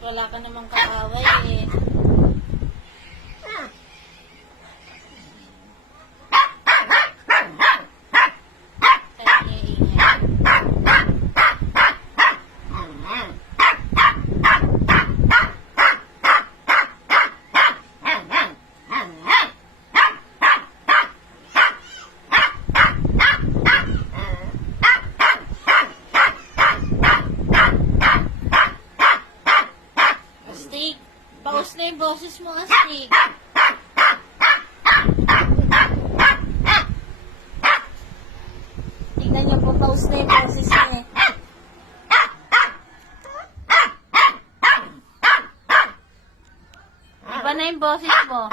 Wala ka namang kaaway eh. Astig, paus na yung boses mo, Astig. Tingnan niyo po, paus na yung boses niya eh. Iba na yung boses mo.